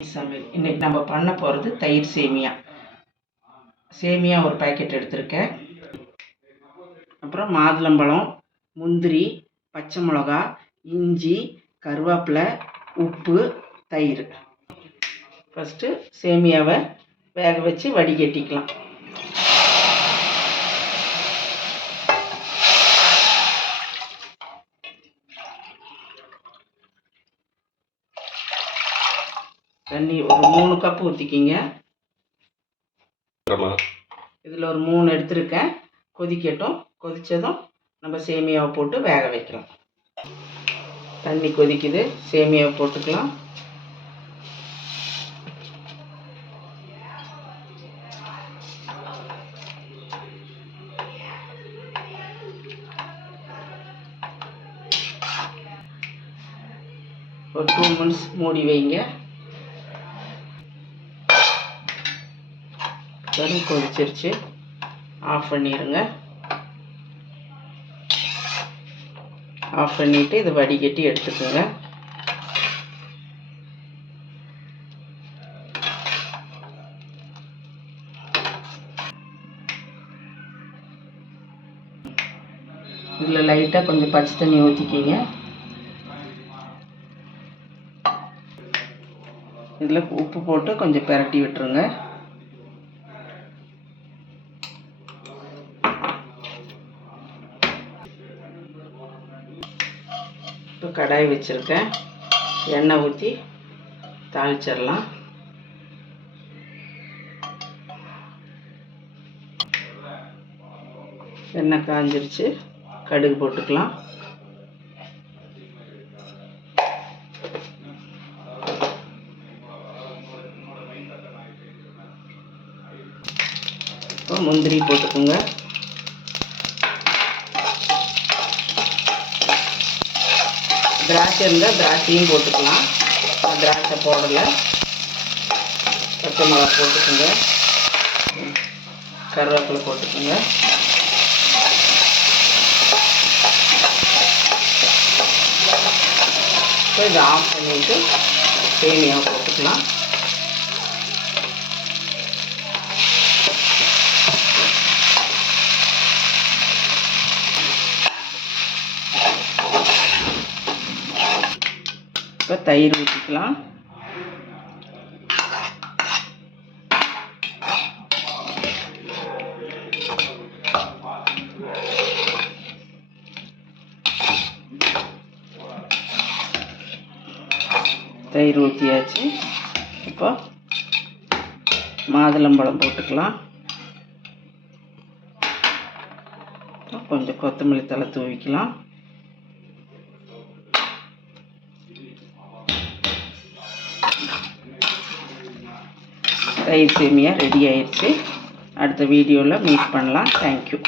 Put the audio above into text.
சமையல். இன்றைக்கி நம்ம பண்ண போகிறது தயிர் சேமியா. சேமியா ஒரு பாக்கெட் எடுத்திருக்கேன். அப்புறம் மாதுளம்பழம் முந்திரி பச்சை மிளகா இஞ்சி கருவேப்பிலை உப்பு தயிர். ஃபஸ்ட்டு சேமியாவை வேக வச்சு வடிகட்டிக்கலாம். தண்ணி ஒரு மூணு கப் ஊற்றிக்கிங்க இதில் ஒரு மூணு எடுத்திருக்கேன். கொதிக்கட்டும். கொதித்ததும் நம்ம சேமியாவை போட்டு வேக வைக்கலாம் தண்ணி கொதிக்குது. சேமியாவை போட்டுக்கலாம். ஒரு டூ மினிட்ஸ் மூடி வைங்க. கறி கொதிச்சிருச்சு ஆஃப் பண்ணிடுங்க ஆஃப் பண்ணிவிட்டு இதை வடிகட்டி எடுத்துக்கோங்க. இதில் லைட்டாக கொஞ்சம் பச்சை தண்ணி ஊற்றிக்கிங்க இதில் உப்பு போட்டு கொஞ்சம் பிரட்டி விட்டுருங்க இப்போ கடாய் வச்சுருக்கேன். எண்ணெய் ஊற்றி தாளிச்சிடலாம். எண்ணெய் காஞ்சிருச்சு. கடுகு போட்டுக்கலாம். இப்போ முந்திரி போட்டுக்கோங்க. திராட்சை இருந்தால் திராட்சையும் போட்டுக்கலாம். நான் திராட்சை போடலை. பச்சை மிளகா போட்டுக்கோங்க. கருவேப்பிலை போட்டுக்கோங்க. இப்போ இதை ஆஃப் பண்ணிவிட்டு தேனியாக போட்டுக்கலாம். இப்போ தயிர் ஊற்றிக்கலாம் தயிர் ஊற்றியாச்சு இப்போ மாதுளம்பழம் போட்டுக்கலாம். கொஞ்சம் கொத்தமல்லி தழை தூவிக்கலாம். தயிர் சேமியா ரெடி ஆயிடுச்சு அடுத்த வீடியோவில் மீட் பண்ணலாம் தேங்க்யூ